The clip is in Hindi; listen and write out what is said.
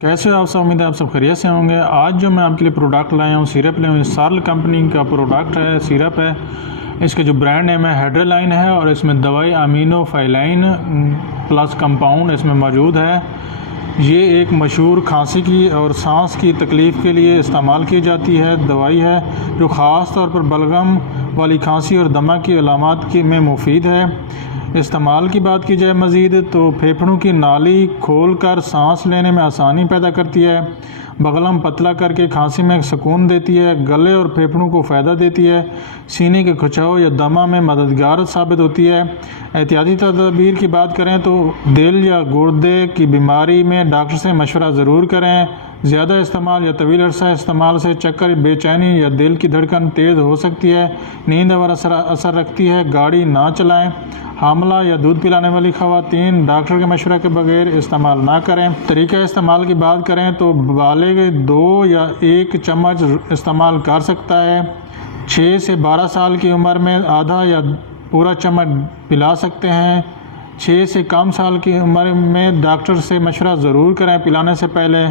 कैसे हो आप सब। उम्मीद है आप सब खैरियत से होंगे। आज जो मैं आपके लिए प्रोडक्ट लाया हूँ, सिरप लाया हूँ, सार्ल कंपनी का प्रोडक्ट है, सिरप है। इसके जो ब्रांड नेम है हाइड्रोलाइन है और इसमें दवाई अमीनोफाइलाइन प्लस कंपाउंड इसमें मौजूद है। ये एक मशहूर खांसी की और सांस की तकलीफ़ के लिए इस्तेमाल की जाती है दवाई है, जो ख़ास तौर पर बलगम वाली खांसी और दमा की अलामात की में मुफीद है। इस्तेमाल की बात की जाए मज़ीद तो फेफड़ों की नाली खोलकर सांस लेने में आसानी पैदा करती है, बगलम पतला करके खांसी में सुकून देती है, गले और फेफड़ों को फ़ायदा देती है, सीने के खिंचाव या दमा में मददगार साबित होती है। एहतियाती तदबीर की बात करें तो दिल या गुर्दे की बीमारी में डॉक्टर से मशवरा ज़रूर करें। ज़्यादा इस्तेमाल या तवील अरसा इस्तेमाल से चक्कर, बेचैनी या दिल की धड़कन तेज़ हो सकती है, नींद पर असर रखती है। गाड़ी ना चलाएं। हामला या दूध पिलाने वाली ख़वातीन डॉक्टर के मशवरे के बगैर इस्तेमाल ना करें। तरीका इस्तेमाल की बात करें तो बालिग 2 या 1 चम्मच इस्तेमाल कर सकता है। 6 से 12 साल की उम्र में आधा या पूरा चम्मच पिला सकते हैं। 6 से कम साल की उम्र में डॉक्टर से मशवरा ज़रूर करें पिलाने से पहले।